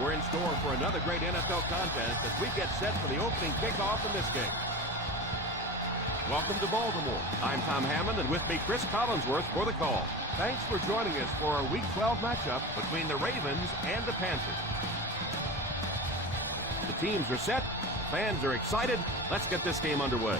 We're in store for another great NFL contest as we get set for the opening kickoff in this game. Welcome to Baltimore. I'm Tom Hammond, and with me, Chris Collinsworth for the call. Thanks for joining us for our Week 12 matchup between the Ravens and the Panthers. The teams are set. Fans are excited. Let's get this game underway.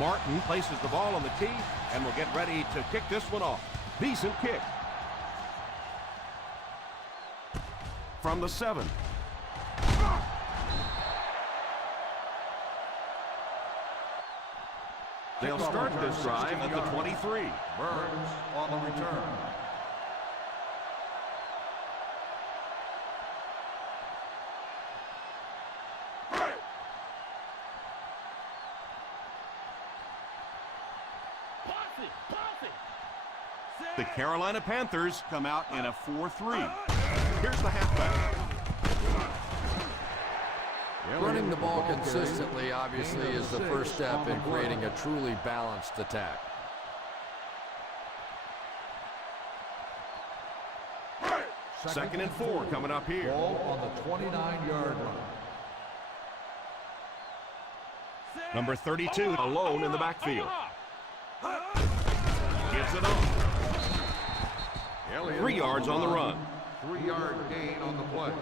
Martin places the ball on the tee and will get ready to kick this one off. Decent kick. From the 7. They'll start this drive at the 23. Burns on the return. The Carolina Panthers come out in a 4-3. Here's the halfback. Running the ball consistently, obviously, is the first step in creating a truly balanced attack. Second and 4 coming up here. Ball on the 29-yard line. Number 32 alone in the backfield. Gives it off. 3 yards on the run. 3-yard gain on the play.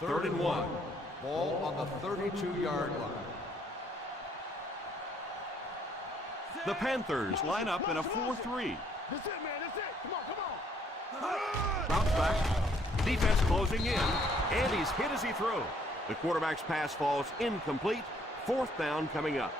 Third and 1. Ball on the 32-yard line. The Panthers line up in a 4-3. That's it, man. That's it. Come on. Bounce back. Defense closing in. And he's hit as he throws. The quarterback's pass falls incomplete. 4th down coming up.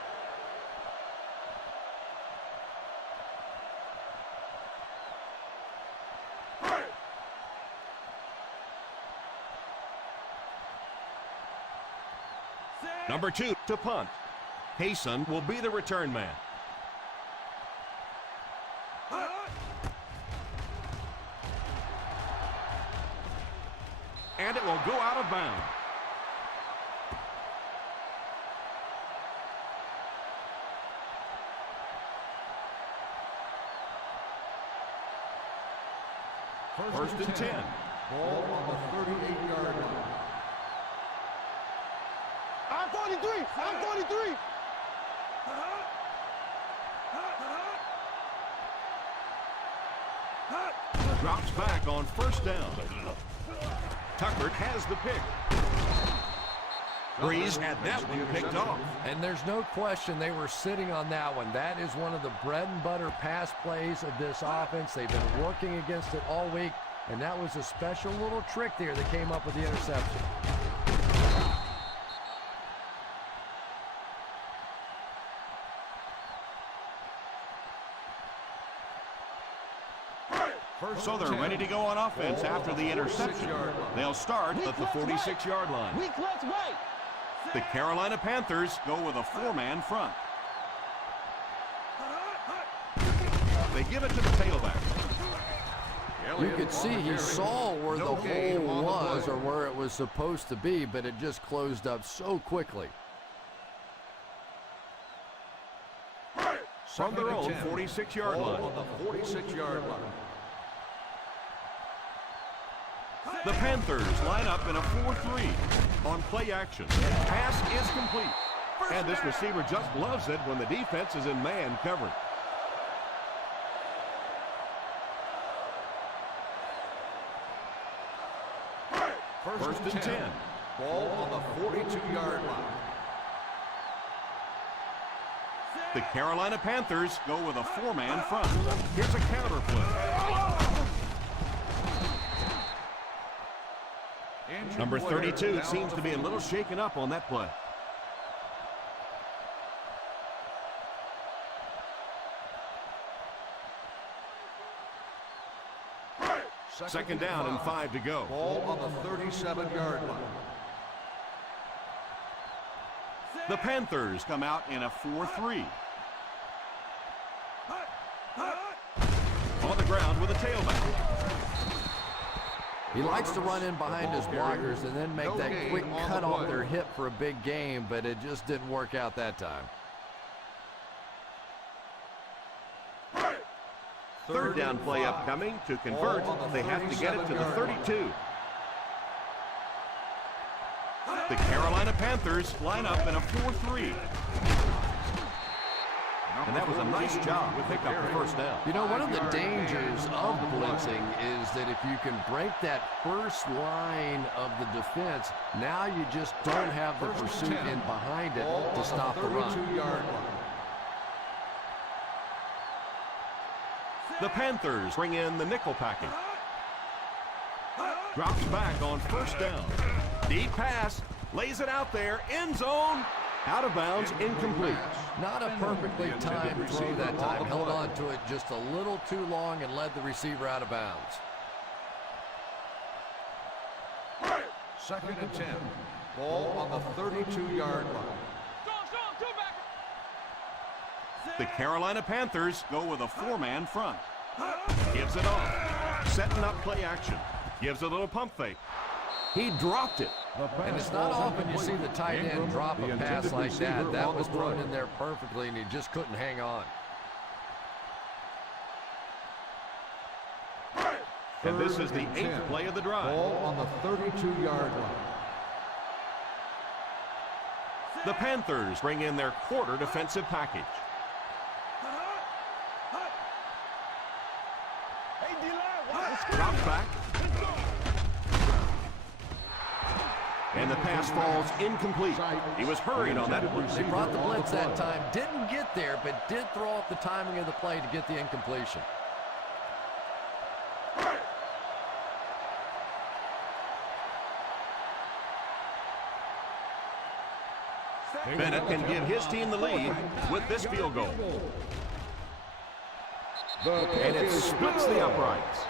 Number 2 to punt. Hayson will be the return man. And it will go out of bounds. First and 10. Ball on the 38-yard line. I'm 43. I'm 43. Drops back on first down. Tucker has the pick. Breeze had that one picked off. And there's no question they were sitting on that one. That is one of the bread and butter pass plays of this offense. They've been working against it all week, and that was a special little trick there that came up with the interception. So they're ready to go on offense after the interception. They'll start at the 46-yard line. The Carolina Panthers go with a 4-man front. They give it to the tailback. You could see he saw where the hole was or where it was supposed to be, but it just closed up so quickly. From their own 46-yard line. On the 46-yard line. The Panthers line up in a 4-3 on play action. Pass is complete. And this receiver just loves it when the defense is in man coverage. First and 10. Ball on the 42-yard line. The Carolina Panthers go with a 4-man front. Here's a counter play. Number 32 seems to be a little shaken up on that play. Second down and 5 to go. Ball on the 37-yard line. The Panthers come out in a 4-3. On the ground with a tailback. He likes to run in behind his blockers and then make that quick cut off their hip for a big game, but it just didn't work out that time. Third down play upcoming. To convert, they have to get it to the 32. The Carolina Panthers line up in a 4-3. And that was a nice job to pick up the first down. You know, one of the dangers of blitzing is that if you can break that first line of the defense, now you just don't have the pursuit in behind it to stop the run. The Panthers bring in the nickel package. Drops back on first down. Deep pass, lays it out there, end zone, out of bounds, incomplete. Not a perfectly timed throw that time. Held on to it just a little too long and led the receiver out of bounds. Second and 10. Ball on the 32-yard line. The Carolina Panthers go with a four-man front. Gives it off. Setting up play action. Gives a little pump fake. He dropped it. And it's not often you see the tight end drop a pass like that. That was thrown in there perfectly, and he just couldn't hang on. And this is the 8th play of the drive. Ball on the 32-yard line. The Panthers bring in their quarter defensive package. Drops back. And the pass falls incomplete. He was hurried on that one. They brought the blitz that time. Didn't get there, but did throw off the timing of the play to get the incompletion. Bennett can give his team the lead with this field goal. And it splits the uprights.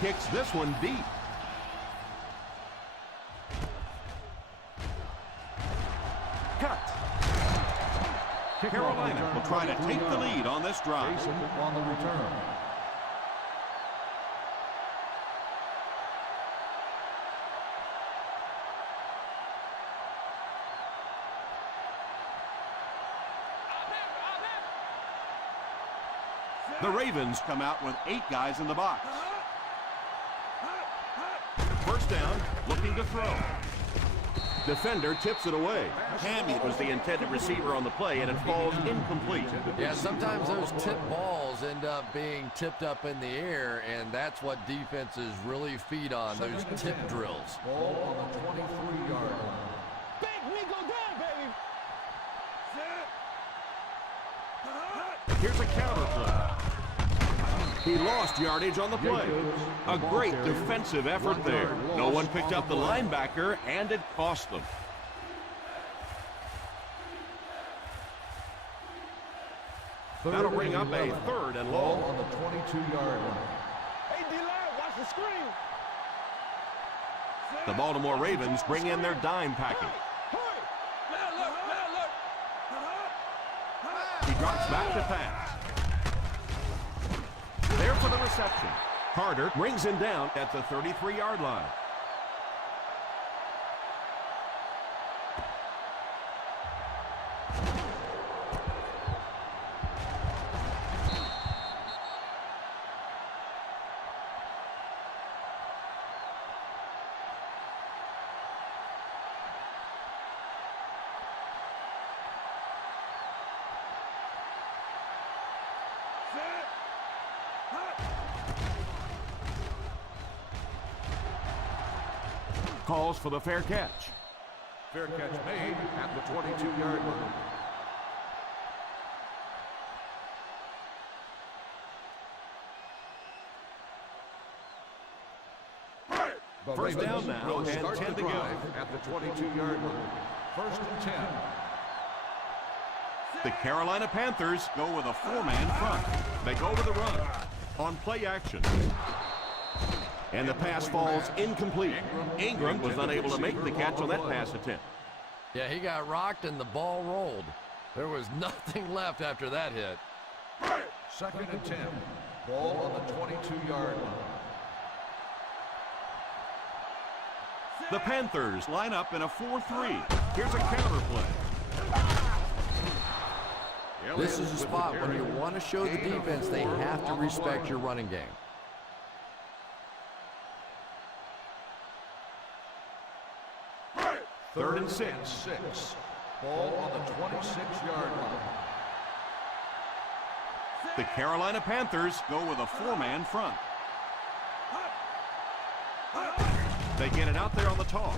Kicks this one deep. Cut. Carolina will try to take the lead on this drive. On the return. The Ravens come out with 8 guys in the box. First down, looking to throw. Defender tips it away. Hammy was the intended receiver on the play, and it falls incomplete. Yeah, sometimes those tip balls end up being tipped up in the air, and that's what defenses really feed on, those tip drills. Ball on the 23-yard line. Big me go down, baby. Here's a counter play. He lost yardage on the play. A great defensive effort there. No one picked up the linebacker, and it cost them. That'll bring up a third and Ball long. on the 22-yard line. Hey, D-line, watch the screen. The Baltimore Ravens bring in their dime package. He drops back to pass. There for the reception. Carter brings him down at the 33-yard line. calls for the fair catch. Fair catch made at the 22-yard line. First down now and 10 to go. At the 22-yard line. First and 10. The Carolina Panthers go with a 4-man front. They go to the run on play action. And the pass falls incomplete. Ingram was unable to make the catch on that pass attempt. Yeah, he got rocked and the ball rolled. There was nothing left after that hit. Second and 10. Ball on the 22-yard line. The Panthers line up in a 4-3. Here's a counter play. This is a spot when you want to show the defense they have to respect your running game. Third and 6. Ball on the 26-yard line. The Carolina Panthers go with a 4-man front. They get it out there on the toss.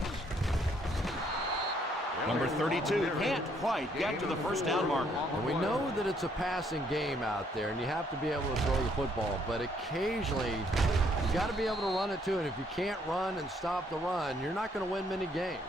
Number 32 can't quite get to the first down marker. And we know that it's a passing game out there, and you have to be able to throw the football, but occasionally you got to be able to run it too, and if you can't run and stop the run, you're not going to win many games.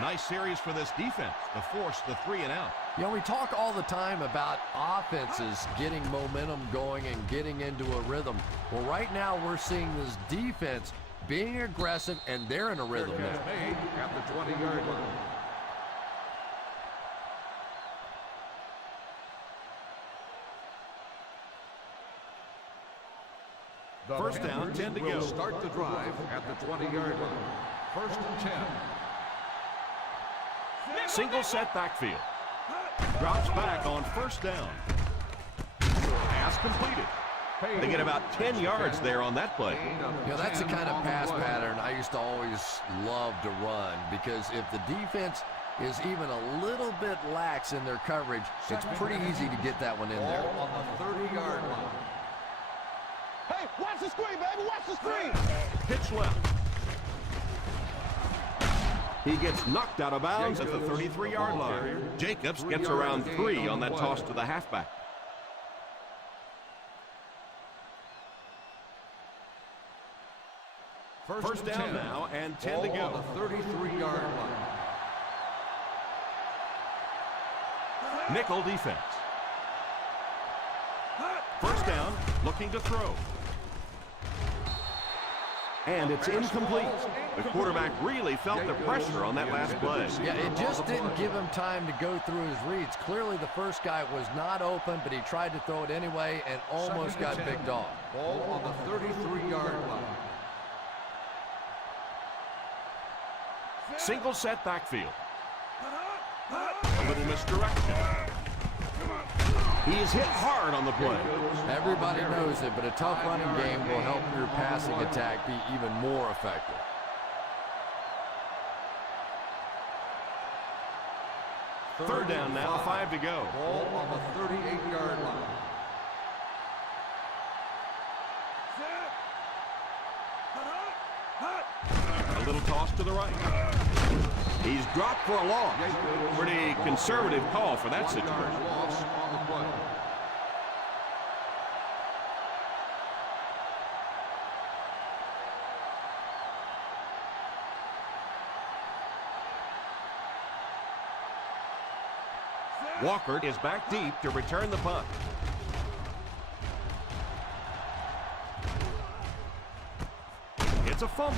Nice series for this defense to force the 3 and out. You know, we talk all the time about offenses getting momentum going and getting into a rhythm. Well, right now we're seeing this defense being aggressive, and they're in a rhythm now. Made at the 20-yard line. First down, 10 to go. Start the drive at the 20-yard line. First and 10. Single set backfield. Drops back on first down. Pass completed. They get about 10 yards there on that play. You know, that's the kind of pass pattern I used to always love to run, because if the defense is even a little bit lax in their coverage, it's pretty easy to get that one in there. On the 30-yard line. Hey, watch the screen, baby, watch the screen. Pitch left. He gets knocked out of bounds at the 33-yard line. Jacobs gets around 3 on that toss to the halfback. First down now and 10 to go. On the 33-yard line. Nickel defense. First down, looking to throw. And it's incomplete. The quarterback really felt the pressure on that last play. Yeah, it just didn't give him time to go through his reads. Clearly the first guy was not open, but he tried to throw it anyway and almost got picked off. Ball on the 33-yard line. Single set backfield. A little misdirection. He is hit hard on the play. Everybody knows it, but a tough running game will help your passing attack be even more effective. Third down now, 5 to go. Ball on the 38-yard line. A little toss to the right. He's dropped for a loss. Pretty conservative call for that situation. Loss on the play. Walker is back deep to return the punt. It's a fumble.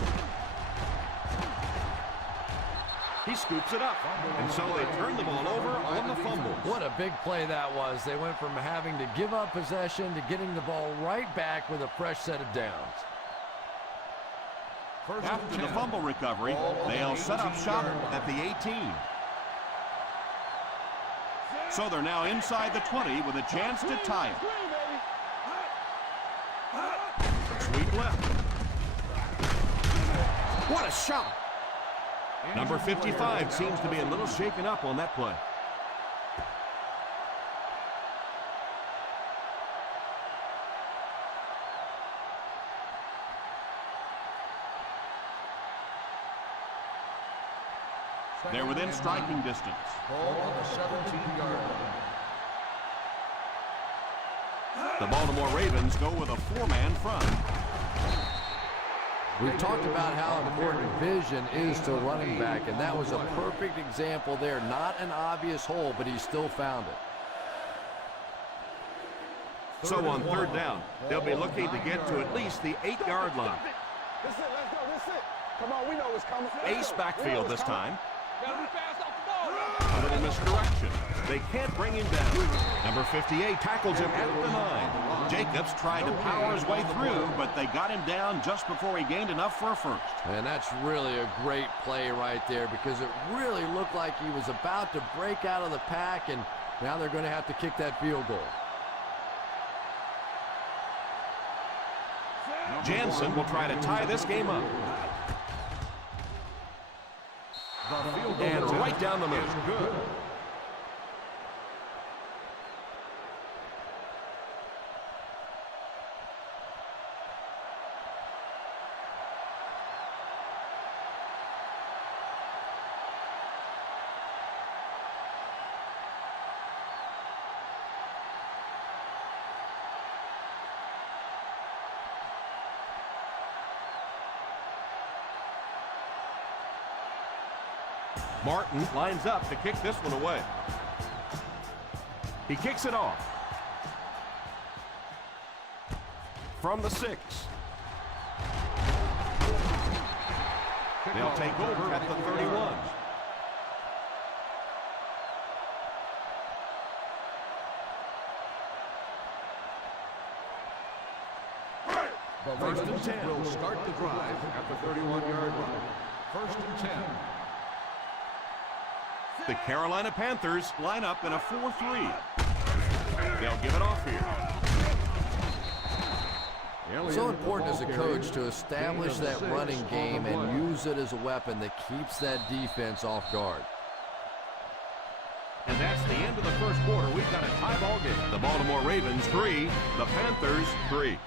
He scoops it up, and so they turn the ball over on the fumble. What a big play that was. They went from having to give up possession to getting the ball right back with a fresh set of downs. After the fumble recovery, they'll set up shop at the 18. So they're now inside the 20 with a chance to tie it. Sweep left. What a shot! Number 55 seems to be a little shaken up on that play. They're within striking distance. Ball on the 17-yard line. The Baltimore Ravens go with a 4-man front. We've talked about how important vision is to a running back, and that was a perfect example there. Not an obvious hole, but he still found it. So on third down, they'll be looking to get to at least the 8-yard line. That's it, let's go, that's it. Come on, we know it's coming. Ace backfield this time. Gotta be fast off the ball. A little misdirection. They can't bring him down. Number 58 tackles him at the 9. Jacobs tried to power his way through, but they got him down just before he gained enough for a first. And that's really a great play right there, because it really looked like he was about to break out of the pack, and now they're going to have to kick that field goal. Jansen will try to tie this game up. And right down the middle. Good. Martin lines up to kick this one away. He kicks it off. From the 6. They'll take over at the 31. The Ravens will start the drive at the 31-yard line. First and 10. The Carolina Panthers line up in a 4-3. They'll give it off here. So important as a coach to establish that running game and use it as a weapon that keeps that defense off guard. And that's the end of the first quarter. We've got a tie ball game. The Baltimore Ravens 3, the Panthers 3.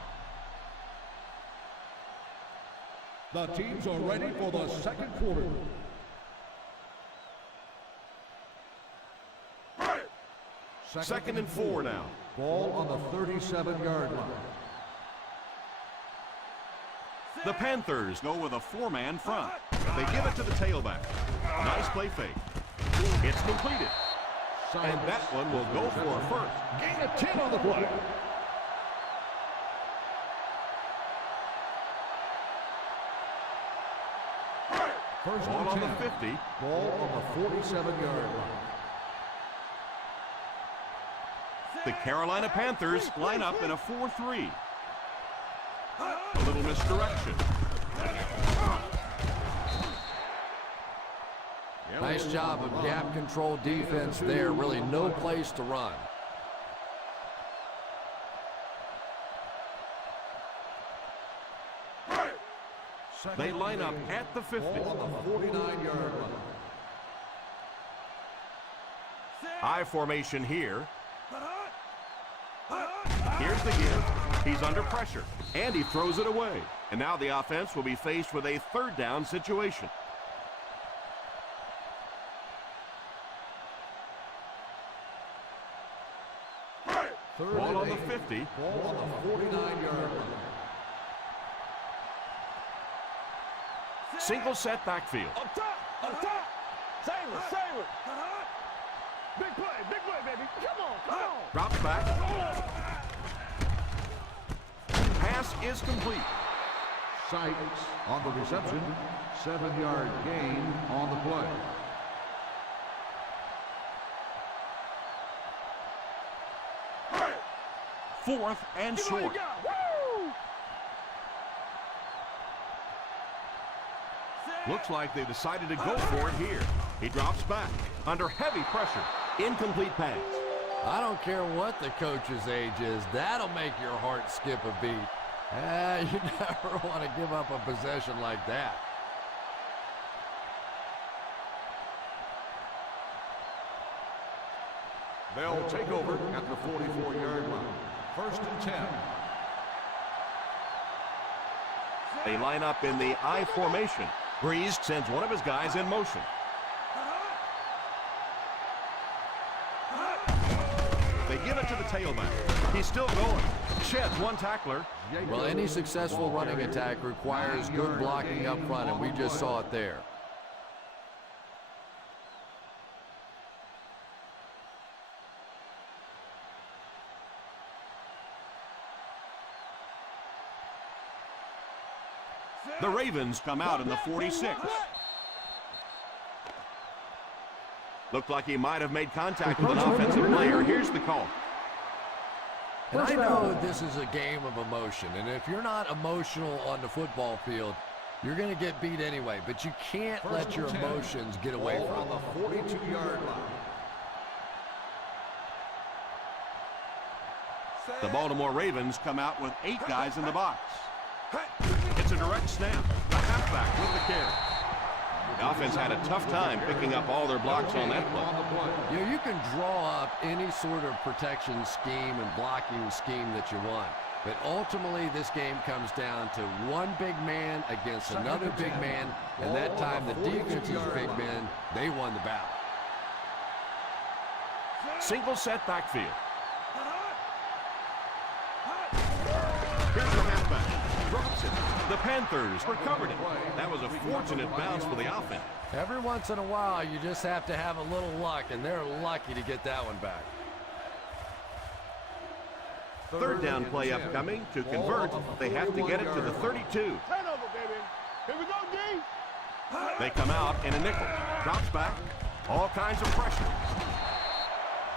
The teams are ready for the second quarter. Second and 4 now. Ball on the 37-yard line. The Panthers go with a 4-man front. They give it to the tailback. Nice play fake. It's completed. And that one will go for a first. Gain of 10 on the play. First Ball on and 10. the 50. Ball on the 47-yard line. The Carolina Panthers line up in a 4-3. A little misdirection. Nice job of gap control defense there. Really no place to run. They line up at the 50. Ball on the 49-yard line. I formation here. Here's the give. He's under pressure, and he throws it away. And now the offense will be faced with a third down situation. Ball on the 50. Ball on the 49-yard line. Single set backfield. Up top, up top. Save it, save it. Big play, baby. Come on, come on. Drops back. Pass is complete. Sykes on the reception. 7-yard gain on the play. Fourth and Give me what short. you got. Woo! Looks like they decided to go for it here. He drops back under heavy pressure. Incomplete pass. I don't care what the coach's age is. That'll make your heart skip a beat. You never want to give up a possession like that. They'll take over at the 44-yard line. First and 10. They line up in the I formation. Breeze sends one of his guys in motion. They give it to the tailback. He's still going. Sheds one tackler. Well, any successful running attack requires good blocking up front, and we just saw it there. The Ravens come out in the 46. Looked like he might have made contact with an offensive player. Here's the call. And I know this is a game of emotion, and if you're not emotional on the football field, you're going to get beat anyway, but you can't let your emotions get away from you. On the 42-yard line. The Baltimore Ravens come out with 8 guys in the box. It's a direct snap. The halfback with the carry. The offense had a tough time picking up all their blocks on that play. You can draw up any sort of protection scheme and blocking scheme that you want. But ultimately, this game comes down to one big man against another big man. And that time, the defense's big men, they won the battle. Single set backfield. Here's the halfback. Drops it. The Panthers recovered it. That was a fortunate bounce for the offense. Every once in a while, you just have to have a little luck, and they're lucky to get that one back. Third down play upcoming. To convert, they have to get it to the 32. Turnover, baby. Here we go, D. They come out in a nickel. Drops back. All kinds of pressure.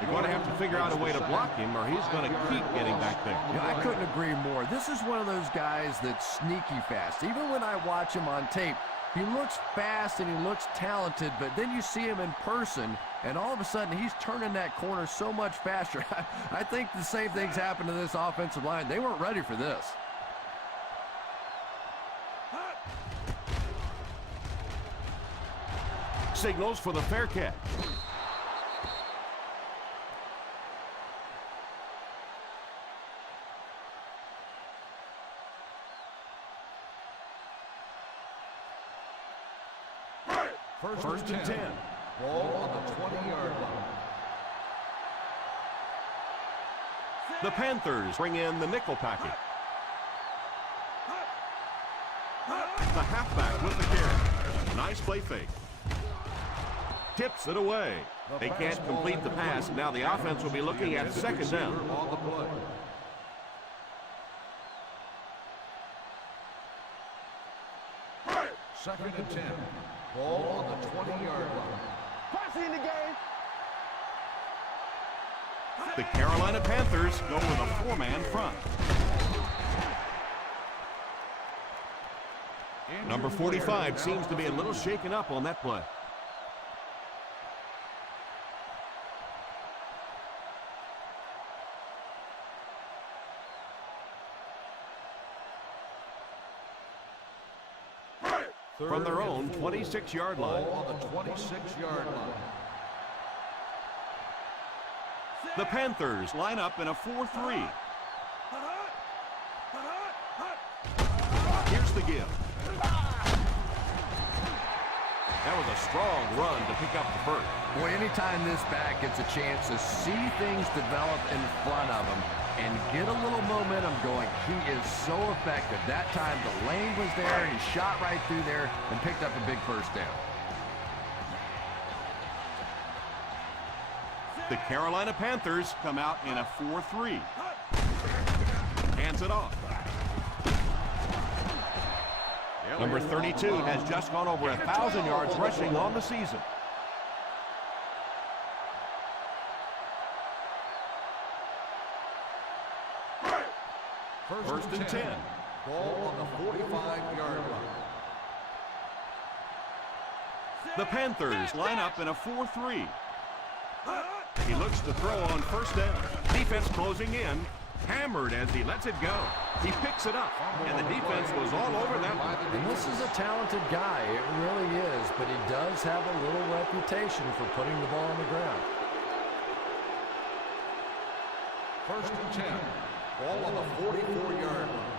You're going to have to figure out a way to block him, or he's going to keep getting back there. Yeah, I couldn't agree more. This is one of those guys that's sneaky fast. Even when I watch him on tape, he looks fast and he looks talented, but then you see him in person, and all of a sudden he's turning that corner so much faster. I think the same thing's happened to this offensive line. They weren't ready for this. Signals for the fair catch. First and 10. Ball on the 20-yard line. The Panthers bring in the nickel package. The halfback with the carry. Nice play fake. Tips it away. They can't complete the pass. Now the offense will be looking at second down. On the play. Second and 10. Ball on the 20-yard line. Posse in the game. The Carolina Panthers go with a 4-man front. Number 45 seems to be a little shaken up on that play. From their own 26-yard line. Ball on the 26-yard line. The Panthers line up in a 4-3. Here's the give. That was a strong run to pick up the first. Boy, anytime this back gets a chance to see things develop in front of him and get a little momentum going, he is so effective. That time the lane was there, and he shot right through there and picked up a big first down. The Carolina Panthers come out in a 4-3. Hands it off. Number 32 has just gone over 1,000 yards rushing on the season. First and 10. Ball on the 45-yard line. The Panthers line up in a 4-3. He looks to throw on first down. Defense closing in. Hammered as he lets it go. He picks it up, and the defense was all over that one. And this is a talented guy. It really is, but he does have a little reputation for putting the ball on the ground. First and 10. Ball on the 44-yard line.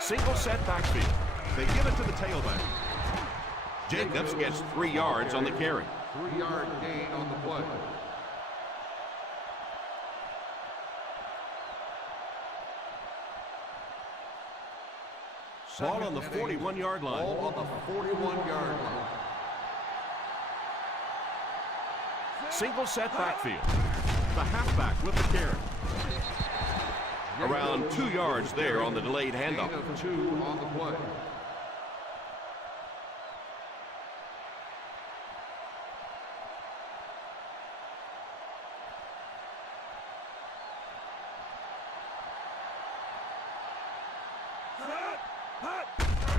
Single set backfield. They give it to the tailback. Jacobs gets 3 yards on the carry. 3-yard gain on the play. Ball on the 41-yard line. Ball on the 41-yard line. Single set backfield. The halfback with the carry. Around 2 yards there on the delayed handoff. Gain of 2 on the play.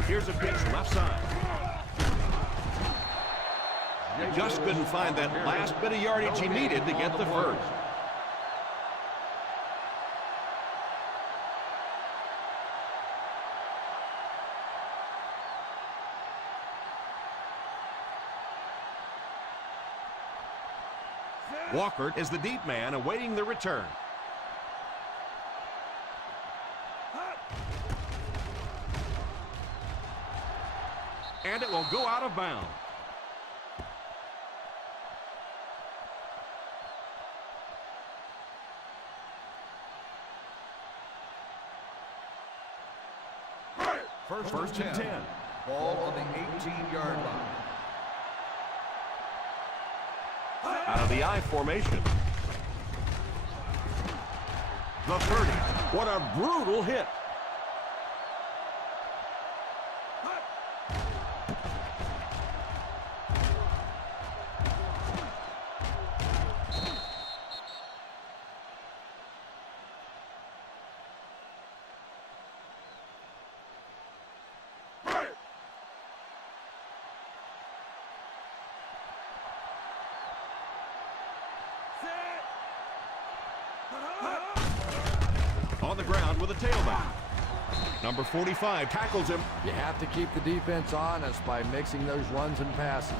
Here's a pitch left side. He just couldn't find that last bit of yardage he needed to get the first. Walker is the deep man awaiting the return. And it will go out of bounds. First and 10. Ball on the 18-yard line. Out of the I formation. The 30. What a brutal hit. On the ground with a tailback. Number 45 tackles him. You have to keep the defense honest by mixing those runs and passes.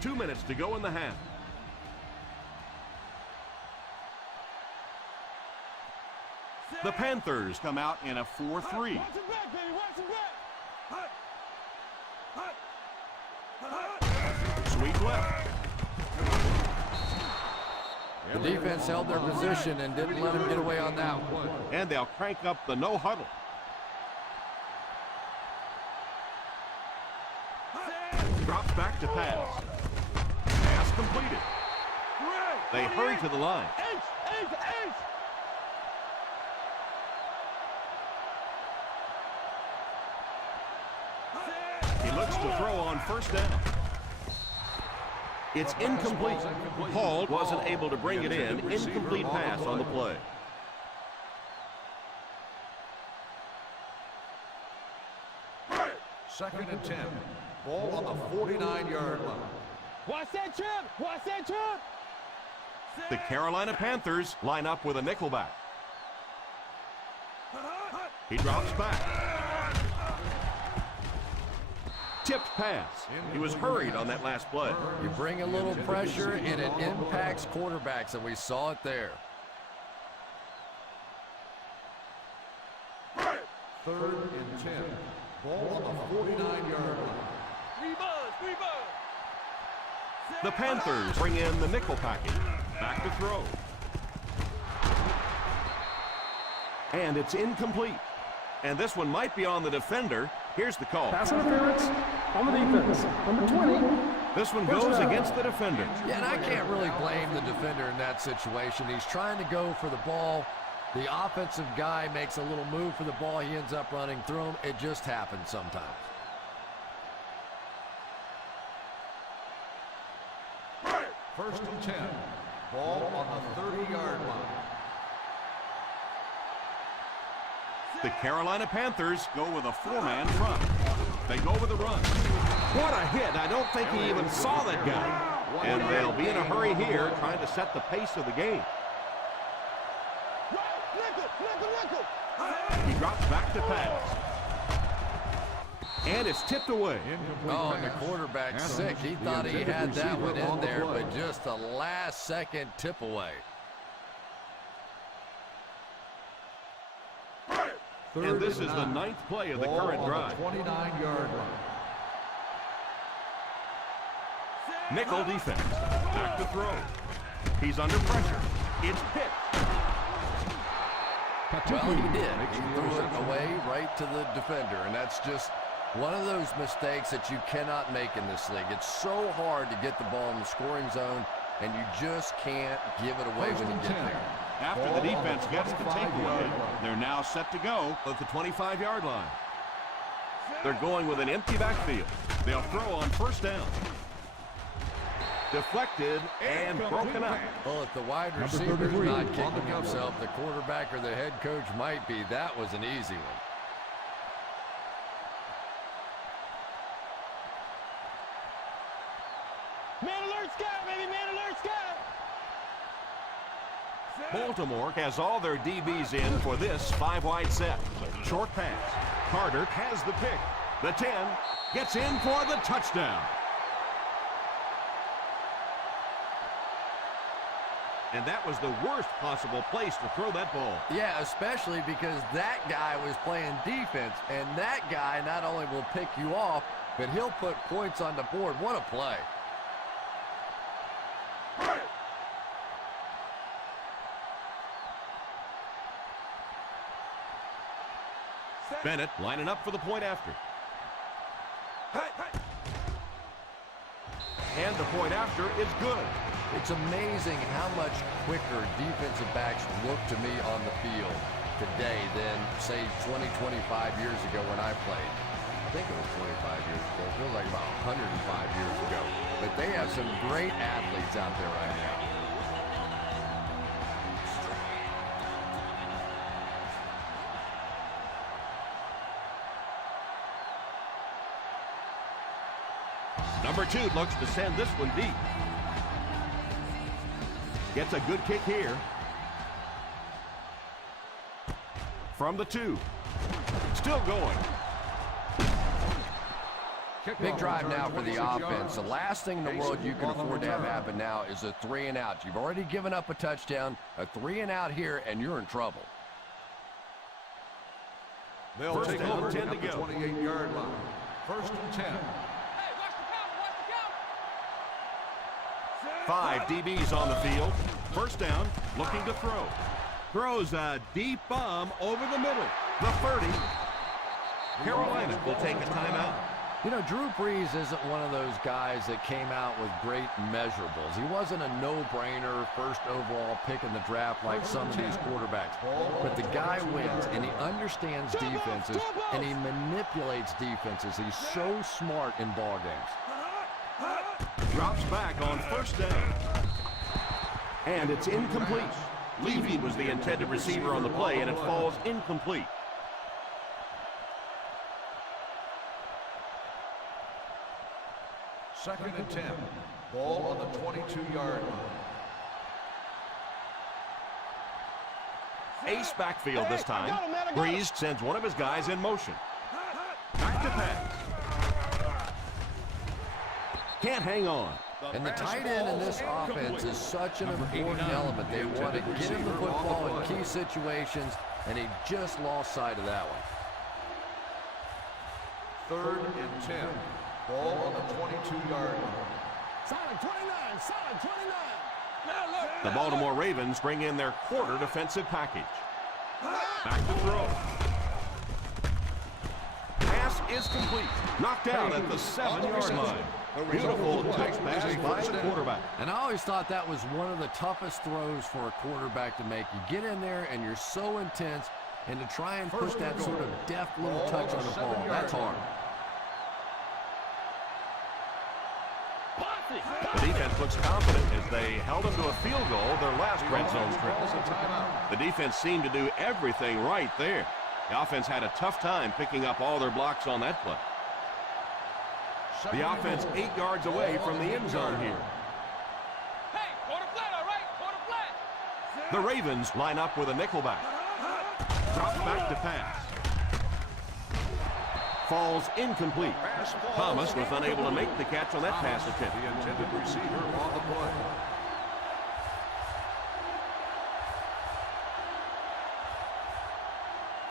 Two minutes to go in the half. The Panthers come out in a 4-3. Watch it back, baby. Watch it back. Sweep left. The defense held their position and didn't let him get away on that one. And they'll crank up the no huddle. Drops back to pass. Pass completed. They hurry to the line. He looks to throw on first down. It's incomplete. Hall wasn't able to bring it in. Incomplete pass on the play. Second and 10. Ball on the 49-yard line. Watch that trip. Watch that trip. The Carolina Panthers line up with a nickelback. He drops back. Tipped pass. He was hurried on that last play. You bring a little pressure and it impacts quarterbacks, and we saw it there. Third and 10. Ball on the 49-yard line. The Panthers bring in the nickel package. Back to throw. And it's incomplete. And this one might be on the defender. Here's the call. Pass interference on the defense. Number 20. This one goes against the defender. Yeah, and I can't really blame the defender in that situation. He's trying to go for the ball. The offensive guy makes a little move for the ball. He ends up running through him. It just happens sometimes. First and 10. Ball on the 30-yard line. The Carolina Panthers go with a four-man front. They go with a run. What a hit. I don't think he even saw that guy. And they'll be in a hurry here trying to set the pace of the game. He drops back to pass. And it's tipped away. Oh, and the quarterback's sick. He thought he had that one in there, but just a last-second tip away. And this is the 9th play of the current drive. 29-yard line. Nickel defense. Back to throw. He's under pressure. It's picked. Well, he did. He threw it away right to the defender, and that's just one of those mistakes that you cannot make in this league. It's so hard to get the ball in the scoring zone, and you just can't give it away when you get there. After the defense gets the takeaway, they're now set to go at the 25-yard line. They're going with an empty backfield. They'll throw on first down. Deflected and broken up. Well, if the wide receiver's not kicking himself, the quarterback or the head coach might be. That was an easy one. Man alert, scout, baby, man alert, scout. Baltimore has all their DBs in for this 5-wide set. Short pass. Carter has the pick. The 10 gets in for the touchdown. And that was the worst possible place to throw that ball. Yeah, especially because that guy was playing defense, and that guy not only will pick you off, but he'll put points on the board. What a play. Bennett lining up for the point after. And the point after is good. It's amazing how much quicker defensive backs look to me on the field today than, say, 20, 25 years ago when I played. I think it was 25 years ago. It feels like about 105 years ago. But they have some great athletes out there right now. Number 2 looks to send this one deep. Gets a good kick here. From the 2. Still going. Big drive now for the offense. The last thing in the world you can afford to have happen now is a 3-and-out. You've already given up a touchdown, a 3-and-out here, and you're in trouble. They'll First take down, over 10 to at the go. 28-yard line. First and 10. 5 DBs on the field. First down, looking to throw. Throws a deep bomb over the middle. The 30. Carolina will take a timeout. You know, Drew Brees isn't one of those guys that came out with great measurables. He wasn't a no-brainer first overall pick in the draft like some of these quarterbacks. But the guy wins, and he understands defenses, and he manipulates defenses. He's so smart in ball games. Drops back on first down. And it's incomplete. Levy was the intended receiver on the play, and it falls incomplete. Second and 10. Ball on the 22-yard line. Ace backfield this time. Brees sends one of his guys in motion. Back to pass. Can't hang on. And the tight end in this offense is such an important element. They want to get him the football in key situations, and he just lost sight of that one. Third and 10. Ball on the 22-yard line. Solid 29, solid 29. The Baltimore Ravens bring in their quarter defensive package. Back to throw. Pass is complete. Knocked out at the 7-yard line. Beautiful touch pass by the quarterback. And I always thought that was one of the toughest throws for a quarterback to make. You get in there and you're so intense, and to try and put that sort of deft little touch on the ball, that's hard. The defense looks confident as they held them to a field goal their last red zone trip. The defense seemed to do everything right there. The offense had a tough time picking up all their blocks on that play. The offense 8 yards away from the end zone here. Hey, quarter flat, all right? Quarter flat. The Ravens line up with a nickelback. Drops back to pass. falls incomplete. Thomas was unable to make the catch on that pass attempt. The intended receiver on the play.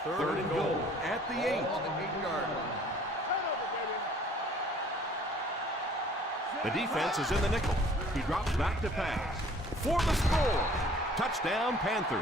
Third and goal at the 8. On the 8-yard line. The defense is in the nickel. He drops back to pass. For the score. Touchdown, Panthers.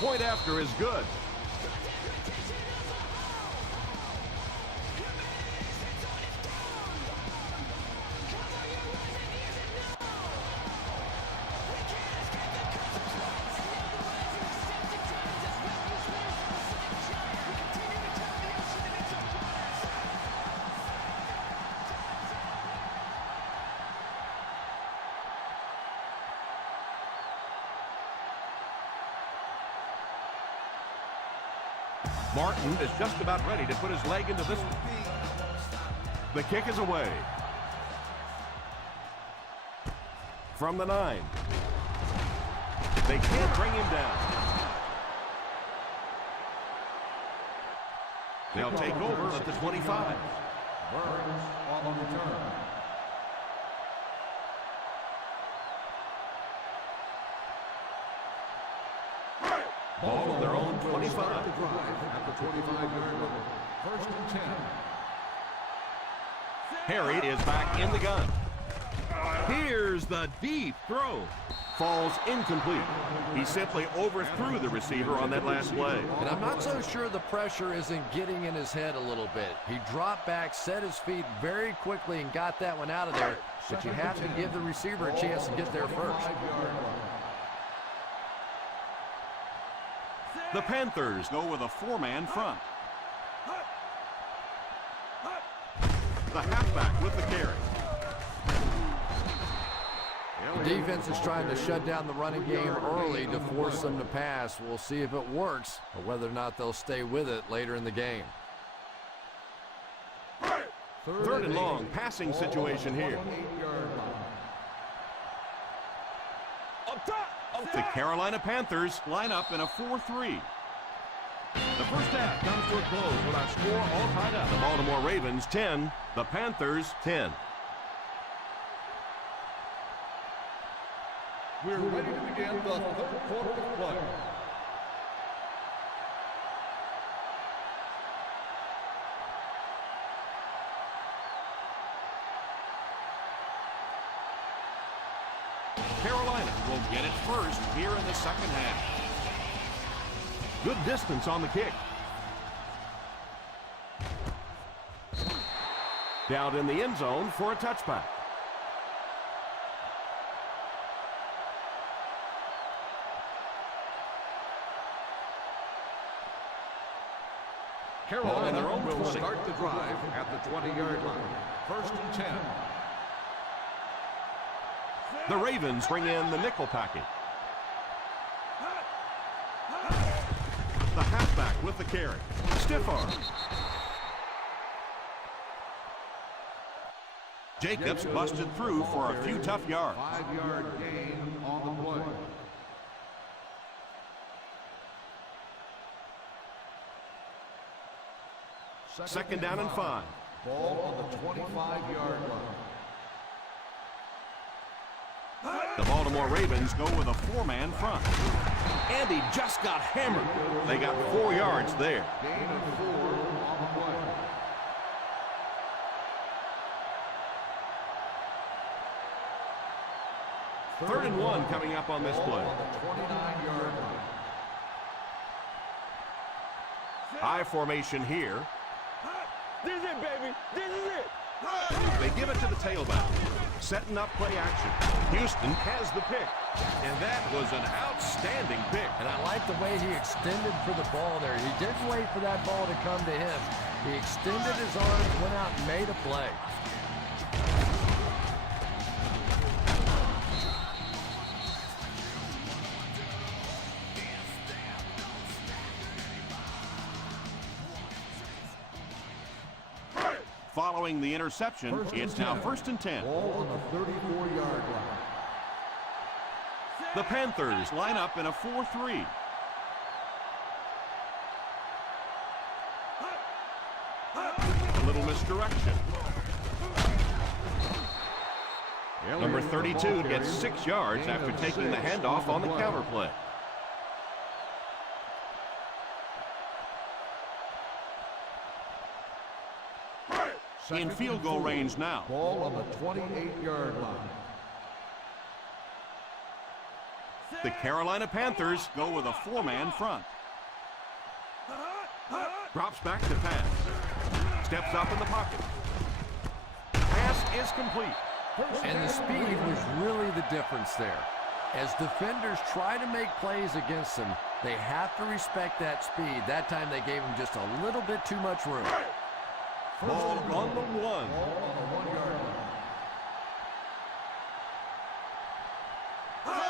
Point after is good. Martin is just about ready to put his leg into this one. The kick is away. From the 9. They can't bring him down. They'll take over at the 25. Burns on the return. Ball on their own 25. Start the drive at the 25-yard line. First and 10. Harry is back in the gun. Here's the deep throw. Falls incomplete. He simply overthrew the receiver on that last play. And I'm not so sure the pressure isn't getting in his head a little bit. He dropped back, set his feet very quickly, and got that one out of there. But you have to give the receiver a chance to get there first. The Panthers go with a 4-man front. The halfback with the carry. The defense is trying to shut down the running game early to force them to pass. We'll see if it works or whether or not they'll stay with it later in the game. Third and long passing situation here. Up top. The Carolina Panthers line up in a 4-3. The first half comes to a close with our score all tied up. The Baltimore Ravens 10, the Panthers 10. We're ready to begin the third quarter of play. Carolina will get it first here in the second half. Good distance on the kick. Down in the end zone for a touchback. Carolina will start the drive at the 20-yard line. First and 10. The Ravens bring in the nickel package. The halfback with the carry. Stiff arm. Jacobs busted through for a few tough yards. 5-yard gain on the play. Second down and 5. Ball on the 25-yard line. The Baltimore Ravens go with a 4-man front. And he just got hammered. They got 4 yards there. Gain of 4 on the play. Third and 1 coming up on this Ball play. on the 29-yard line. High formation here. This is it, baby. This is it. They give it to the tailback. Setting up play action. Houston has the pick. And that was an outstanding pick. And I like the way he extended for the ball there. He didn't wait for that ball to come to him. He extended his arms, went out and made a play. Following the interception, it's now 1st and 10. Ball on the 34-yard line. The Panthers line up in a 4-3. A little misdirection. Number 32 gets 6 yards after taking the handoff on the counter play. In field goal range now. Ball on the 28-yard line. The Carolina Panthers go with a 4-man front. Drops back to pass. Steps up in the pocket. Pass is complete. And the speed was really the difference there. As defenders try to make plays against them, they have to respect that speed. That time they gave him just a little bit too much room. Ball on the 1. Ball on the 1-yard line.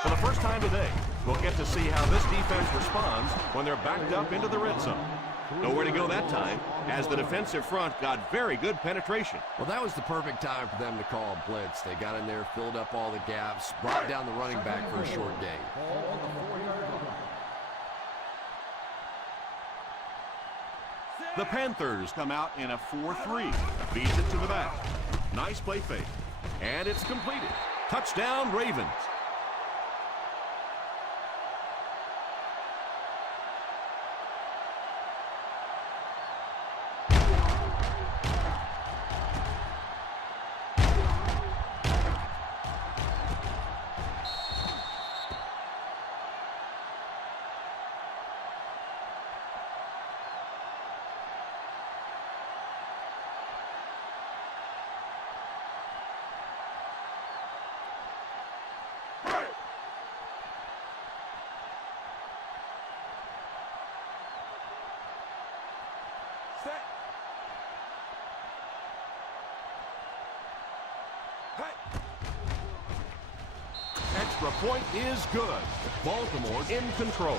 For the first time today, we'll get to see how this defense responds when they're backed up into the red zone. Nowhere to go that time, as the defensive front got very good penetration. Well, that was the perfect time for them to call a blitz. They got in there, filled up all the gaps, brought down the running back for a short gain. Ball on the 4-yard line. The Panthers come out in a 4-3. Feeds it to the back. Nice play fake. And it's completed. Touchdown, Ravens. Extra point is good. Baltimore in control.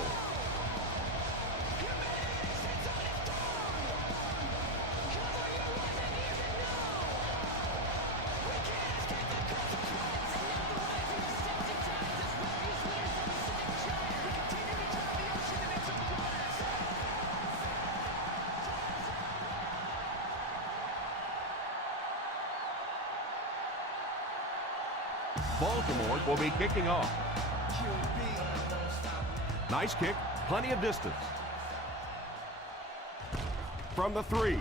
Baltimore will be kicking off. Nice kick, plenty of distance. From the 3.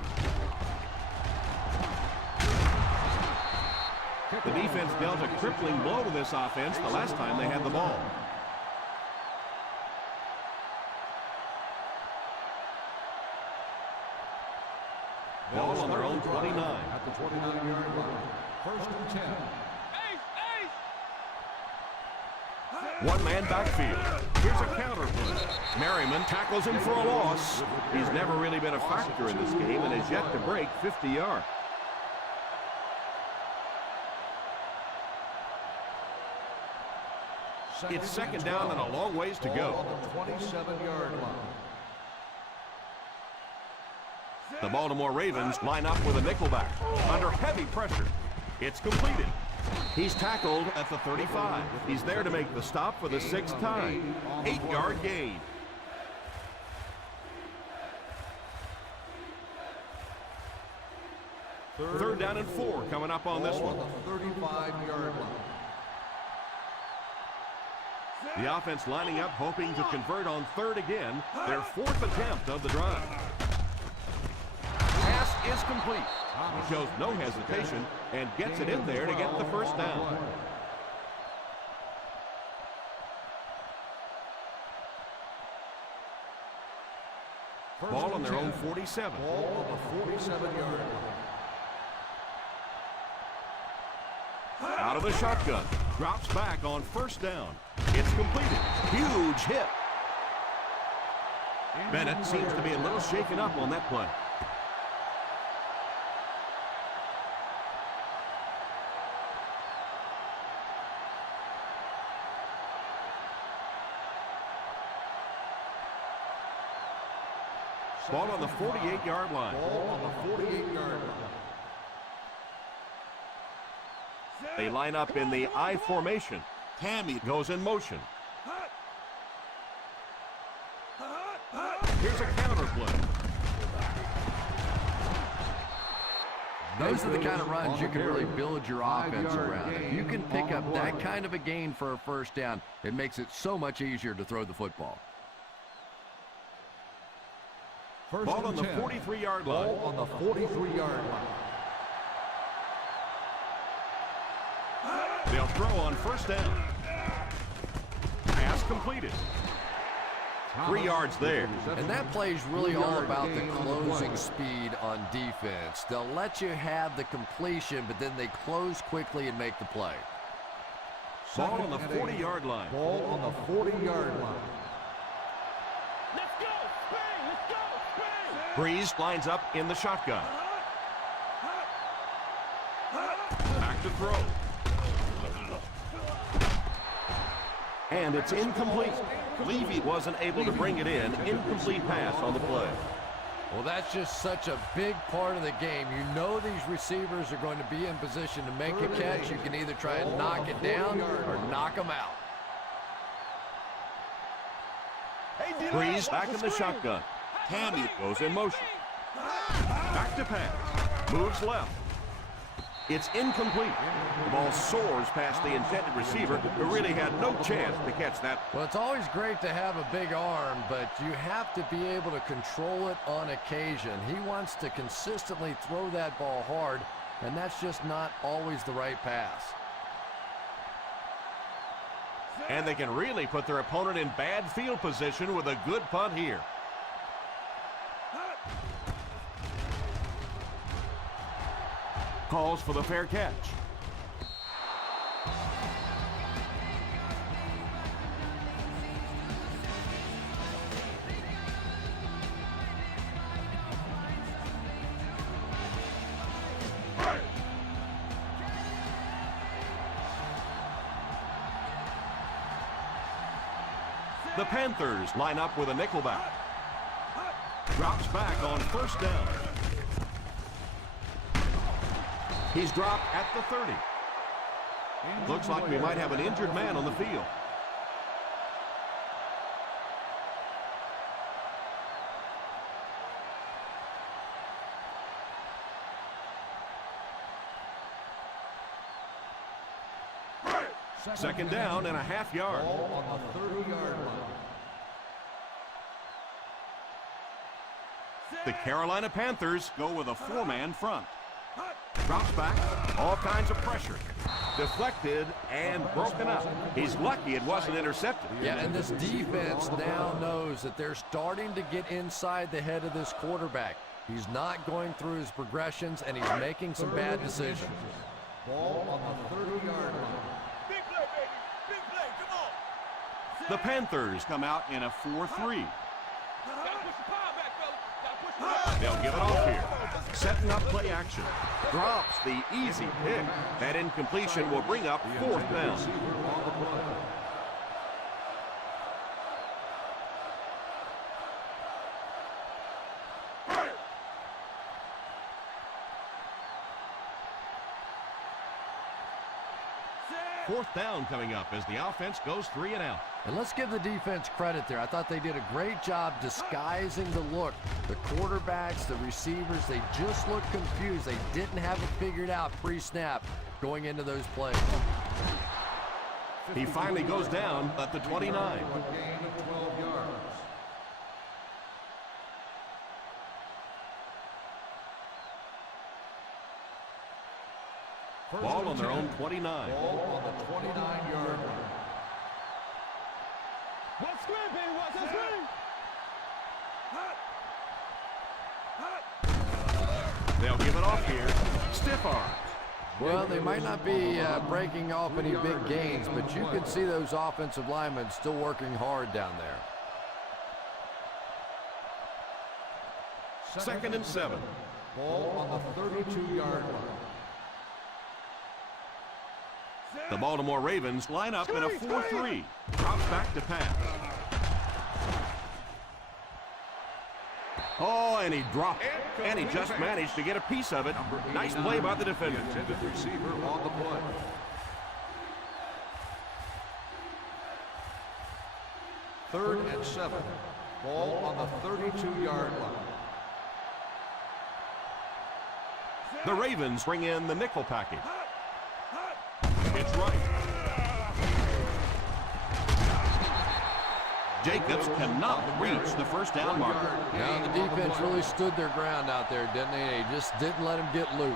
The defense dealt a crippling blow to this offense the last time they had the ball. Ball on their own 29. At the 29-yard line. 1st and 10. One-man backfield. Here's a counter play. Merriman tackles him for a loss. He's never really been a factor in this game and has yet to break 50 yards. It's second down and a long ways to go. On the 27-yard line. The Baltimore Ravens line up with a nickelback under heavy pressure. It's completed. He's tackled at the 35. He's there to make the stop for the 6th time. 8-yard gain. Third down and 4 coming up on this one. On the 35-yard line. The offense lining up, hoping to convert on 3rd again. Their 4th attempt of the drive. Pass is complete. He shows no hesitation and gets it in there to get the first down. Ball on their own 47. Ball on the 47-yard line. Out Out of the shotgun. Drops back on first down. It's completed. Huge hit. Bennett seems to be a little shaken up on that play. Ball on the 48-yard line. Ball on the 48-yard line. They line up in the I formation. Tammy goes in motion. Here's a counter play. Those are the kind of runs you can really build your offense around. If you can pick up that kind of a gain for a first down, it makes it so much easier to throw the football. Ball on the 43-yard line. Ball on the 43-yard line. They'll throw on first down. Pass completed. 3 yards there. And that play's really all about the closing speed on defense. They'll let you have the completion, but then they close quickly and make the play. Ball on the 40-yard line. Ball on the 40-yard line. Let's go! Spring! Let's go! Spring! Breeze lines up in the shotgun. Back to throw. And it's incomplete. Levy wasn't able to bring it in. Incomplete pass on the play. Well, that's just such a big part of the game. You know these receivers are going to be in position to make a catch. You can either try and knock it down or knock them out. Breeze back in the shotgun. Tammy goes in motion. Back to pass. Moves left. It's incomplete. The ball soars past the intended receiver, who really had no chance to catch that. Well, it's always great to have a big arm, but you have to be able to control it on occasion. He wants to consistently throw that ball hard, and that's just not always the right pass. And they can really put their opponent in bad field position with a good punt here. Calls for the fair catch. The Panthers line up with a nickelback. Drops back on first down. He's dropped at the 30. Looks like we might have an injured man on the field. Second down and a half yard. Ball on the 30-yard line. The Carolina Panthers go with a four-man front. Drops back, all kinds of pressure. Deflected and broken up. He's lucky it wasn't intercepted. Yeah, and this defense now knows that they're starting to get inside the head of this quarterback. He's not going through his progressions, and he's making some bad decisions. Ball on the 30-yard line. Big play, baby! Big play! Come on! The Panthers come out in a 4-3. Gotta push the power back, fella! Gotta push the power! They'll give it off here. Setting up play action. Drops the easy pick. That incompletion will bring up fourth down. Fourth down coming up as the offense goes 3 and out. And let's give the defense credit there. I thought they did a great job disguising the look. The quarterbacks, the receivers, they just looked confused. They didn't have it figured out pre-snap going into those plays. He finally goes down at the 29. A gain of 12 yards. Ball on their own 29. Ball on the 29-yard line. One screen, baby! One screen! They'll give it off here. Stiff arm. Well, they might not be breaking off any big gains, but you can see those offensive linemen still working hard down there. 2nd and 7. Ball on the 32-yard line. The Baltimore Ravens line up in a 4-3. Drops back to pass. Oh, and he dropped it. And he just managed to get a piece of it. Nice play by the defender. The intended receiver on the play. Third and 7. Ball on the 32-yard line. The Ravens bring in the nickel package. It's right. Jacobs cannot reach the first down marker. Now the defense really stood their ground out there, didn't they? They just didn't let him get loose.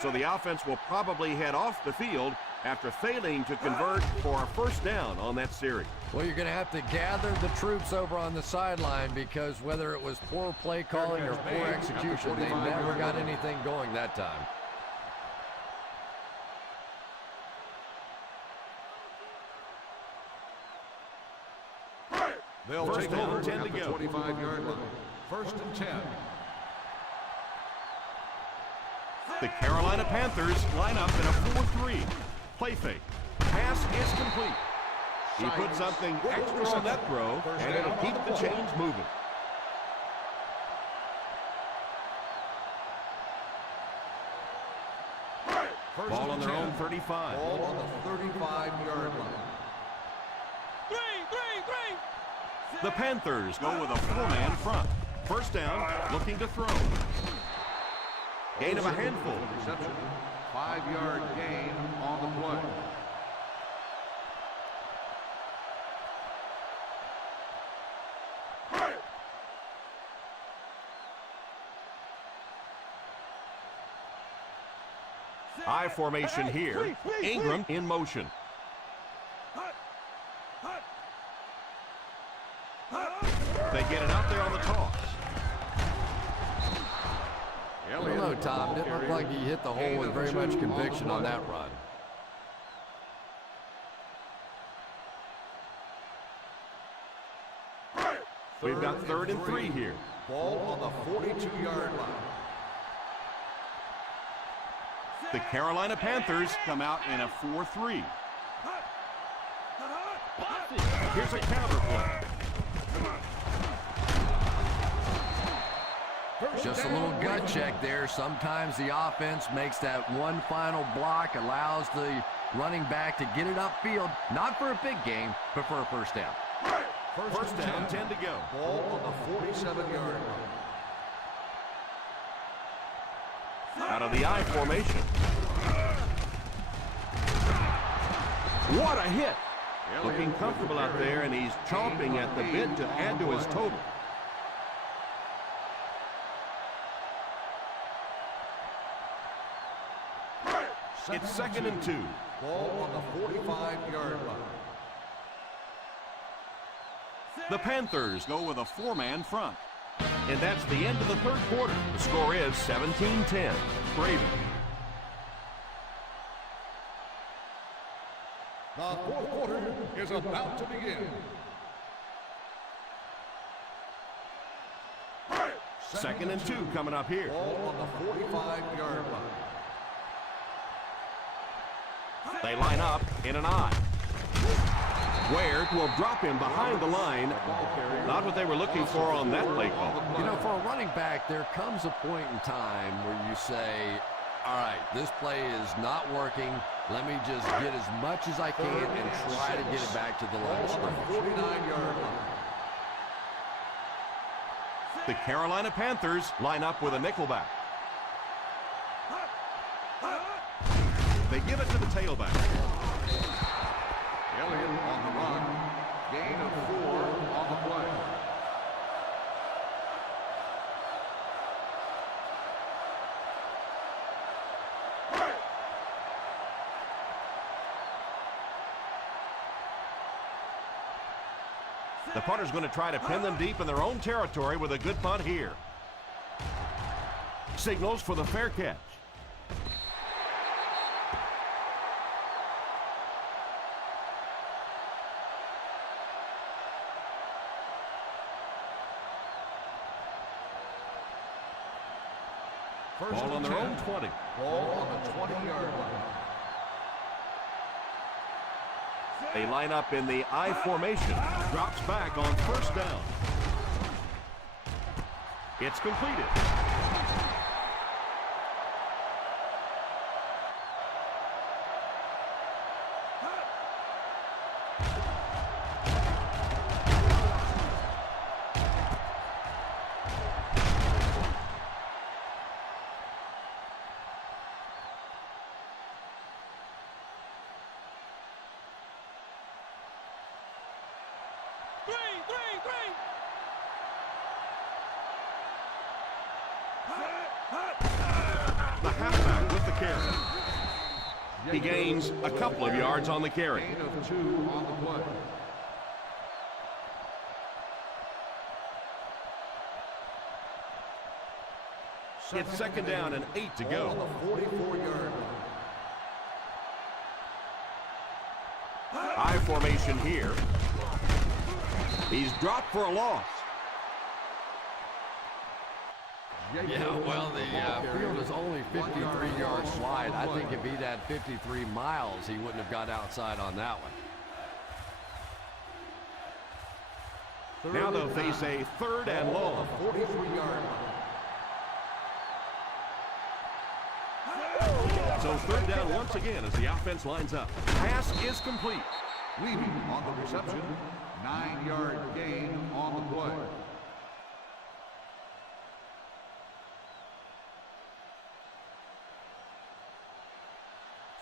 So the offense will probably head off the field after failing to convert for a first down on that series. Well, you're going to have to gather the troops over on the sideline because whether it was poor play calling or poor execution, they never got anything going that time. They'll First take and over 10 at to the go. 25-yard line. 1st and 10. The Carolina Panthers line up in a 4-3. Play fake. Pass is complete. He put something extra on that throw, and it'll keep the chains moving. Ball on their own 35. Ball on the 35-yard line. The Panthers go with a 4-man front. First down, looking to throw. Gain of a handful. Reception. 5-yard gain on the play. I formation here. Ingram in motion. They get it out there on the toss. I don't know, Tom. Didn't look like he hit the hole with very much conviction on that run. We've got 3rd and 3 here. Ball on the 42-yard line. The Carolina Panthers come out in a 4-3. Here's a counter play. Just a little gut check there. Sometimes the offense makes that one final block, allows the running back to get it upfield, not for a big game, but for a first down. First down, 10 to go. Ball on the 47-yard line. Out of the I formation. What a hit. Looking comfortable out there, and he's chomping at the bit to add to his total. It's 2nd and 2. Ball on the 45-yard line. The Panthers go with a 4-man front. And that's the end of the 3rd quarter. The score is 17-10. Ravens. The 4th quarter is about to begin. 2nd and 2 coming up here. Ball on the 45-yard line. They line up in an I. Ware will drop him behind the line. Not what they were looking for on that play call. You know, for a running back, there comes a point in time where you say, all right, this play is not working. Let me just get as much as I can and try to get it back to the line of scrimmage. 49-yard line. The Carolina Panthers line up with a nickelback. They give it to the tailback. Elliott on the run. Gain of 4 on the play. The punter's going to try to pin them deep in their own territory with a good punt here. Signals for the fair catch. Ball on their own 20. Ball on the 20-yard line. They line up in the I formation. Drops back on first down. It's completed. The halfback with the carry. He gains a couple of yards on the carry. Gain of 2 on the play. It's second down and 8 to go. On the 44-yard line. I formation here. He's dropped for a loss. Yeah, well, the field is only 53 yards wide. I think if he'd had 53 miles, he wouldn't have got outside on that one. Now they'll face a third and long. 43-yard line. So third down once again as the offense lines up. Pass is complete. Leading on the reception. 9-yard gain on the play.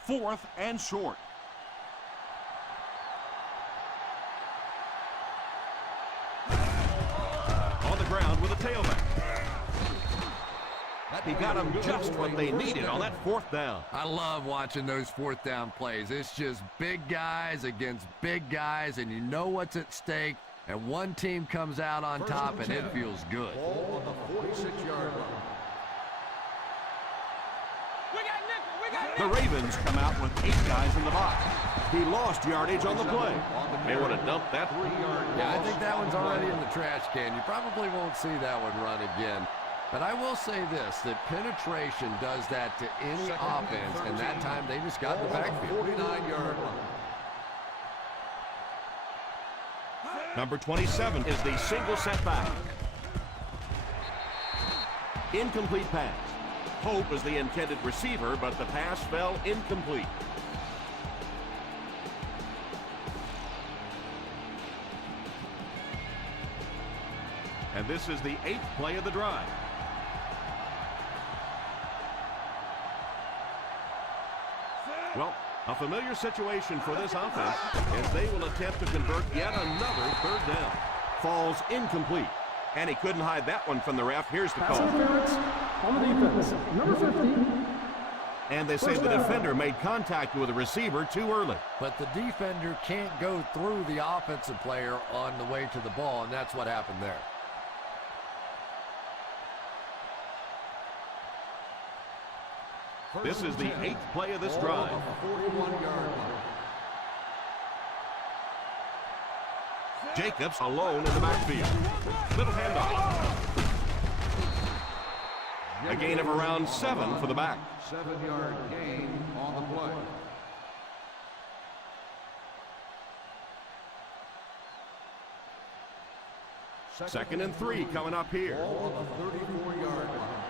Fourth and short. On the ground with a tailback. He got them just what they needed on that fourth down. I love watching those fourth down plays. It's just big guys against big guys, and you know what's at stake, and one team comes out on top, and it feels good. Ball on the 46-yard line. The Ravens come out with 8 guys in the box. He lost yardage on the play. May want to dump that 3-yard. Yeah, I think that one's already in the trash can. You probably won't see that one run again. But I will say this, that penetration does that to any offense, and that time they just got in the backfield. 49-yard line. Number 27 is the single setback. Incomplete pass. Hope is the intended receiver, but the pass fell incomplete. And this is the 8th play of the drive. Well, a familiar situation for this offense as they will attempt to convert yet another third down. Falls incomplete. And he couldn't hide that one from the ref. Here's the Pass call. interference on the defense. Number 50. And they say the defender made contact with the receiver too early. But the defender can't go through the offensive player on the way to the ball, and that's what happened there. This is the 8th play of this drive. 41-yard line. Jacobs alone in the backfield. Little handoff. A gain of around 7 for the back. 7-yard gain on the play. Second and 3 coming up here. Ball on the 34-yard line.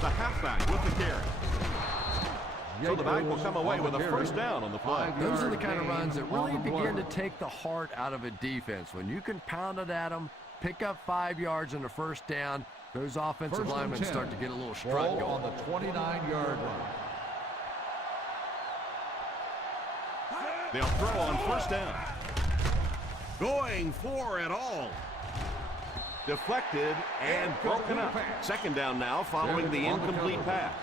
The halfback with the carry. So the back will come away with a first down on the play. Those are the kind of runs that really begin to take the heart out of a defense. When you can pound it at them, pick up 5 yards and a first down, those offensive linemen start to get a little strut Ball on going. the 29-yard line. They'll throw on first down. Going for it all. Deflected and broken up. Second down now following the incomplete pass.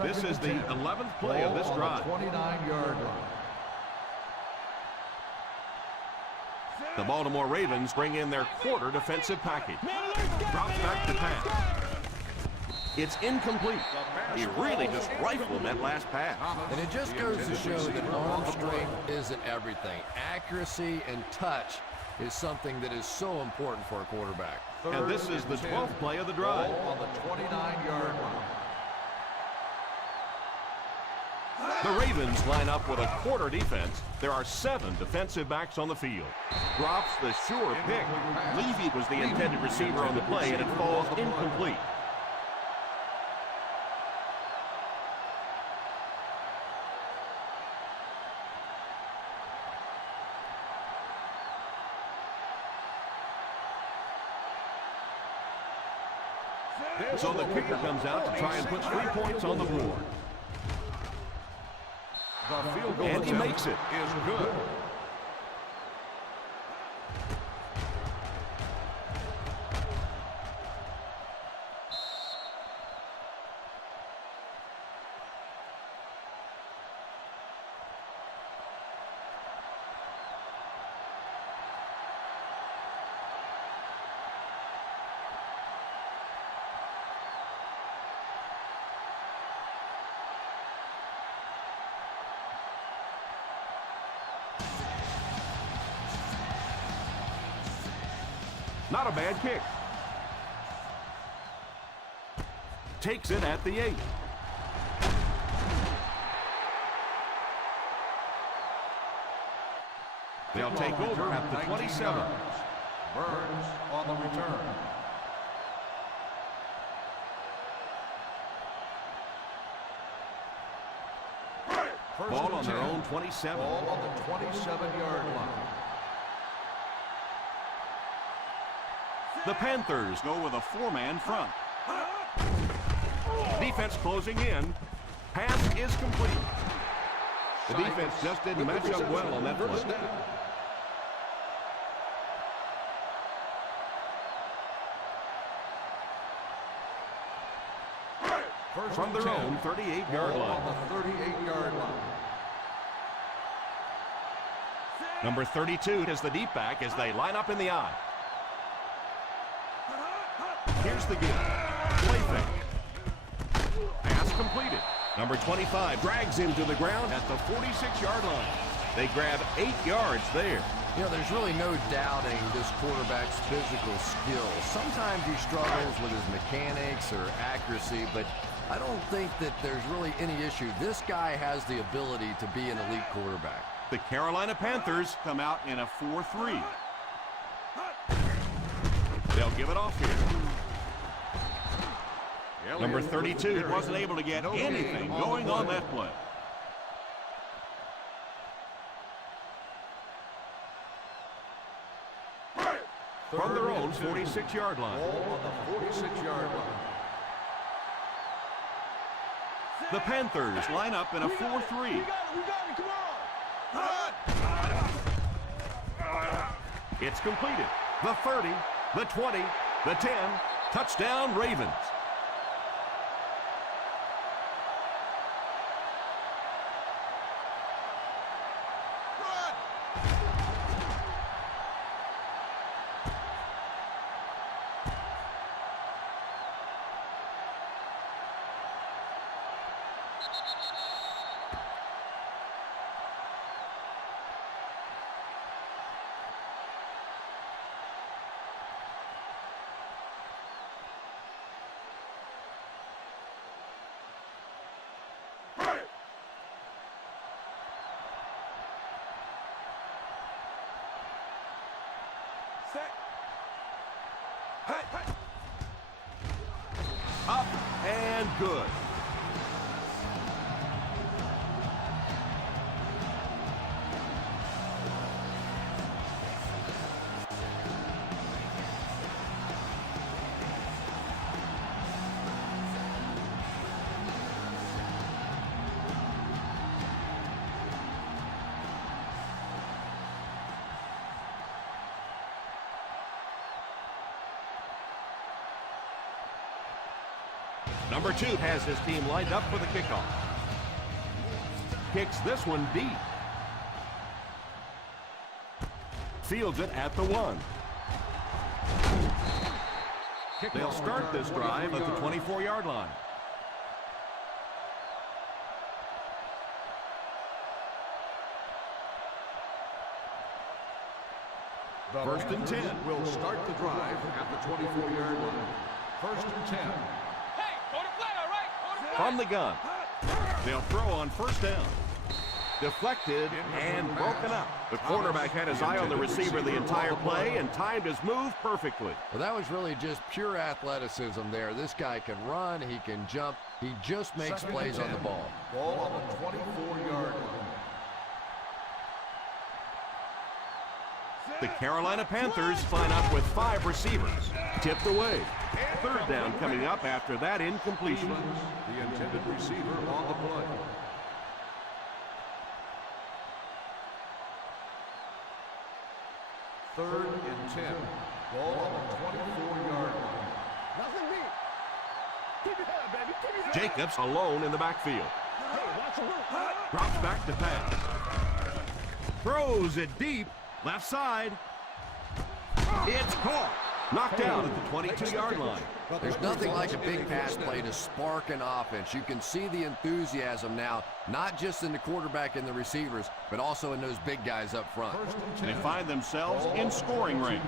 This is the 11th play of this drive. 29-yard line. The Baltimore Ravens bring in their quarter defensive package. Drops back to pass. It's incomplete. He really just rifled that last pass. And it just goes to show that arm strength isn't everything. Accuracy and touch is something that is so important for a quarterback. And this is the 12th play of the drive. On the 29-yard line. The Ravens line up with a quarter defense. There are 7 defensive backs on the field. Drops the sure pick. Levy was the intended receiver on the play, and it falls incomplete. So the kicker comes out to try and put 3 points on the board. The field goal And he makes it. Is good. Not a bad kick. Takes it at the 8. They'll take over at the 27. Burns on the return. Ball on their own 27. Ball on the 27-yard line. The Panthers go with a 4-man front. Defense closing in. Pass is complete. The defense just didn't match up well on that First play. down. From their own 38-yard line. On the 38-yard line. Number 32 is the deep back as they line up in the I. Here's the give. Play fake. Pass completed. Number 25 drags him to the ground at the 46-yard line. They grab 8 yards there. You know, there's really no doubting this quarterback's physical skills. Sometimes he struggles with his mechanics or accuracy, but I don't think that there's really any issue. This guy has the ability to be an elite quarterback. The Carolina Panthers come out in a 4-3. They'll give it off here. Number 32 wasn't able to get anything going on that play. From their own 46-yard line. Ball on the 46-yard line. The Panthers line up in a 4-3. We got it, come on. It's completed. The 30, the 20, the 10. Touchdown, Ravens. Up and good. Number 2 has his team lined up for the kickoff. Kicks this one deep. Fields it at the 1. They'll start this drive at the 24-yard line. First and 10 will start the drive at the 24-yard line. First and 10. Hey, go to play, all right? Go to play. From the gun. They'll throw on first down. Deflected and broken up. The quarterback had his eye on the receiver the entire play and timed his move perfectly. Well, that was really just pure athleticism there. This guy can run, he can jump, he just makes plays on the ball. Ball on the 24-yard line. The Carolina Panthers line up with 5 receivers. Tipped away. Third down coming up after that incompletion. The intended receiver on the play. Third and 10. Ball on the 24-yard line. Nothing me. Keep your head, baby. Keep your head. Jacobs alone in the backfield. Hey, watch your move. Drops back to pass. Throws it deep. Left side. It's caught. Knocked out at the 22-yard line. There's nothing like a big pass play to spark an offense. You can see the enthusiasm now, not just in the quarterback and the receivers, but also in those big guys up front. They find themselves in scoring range.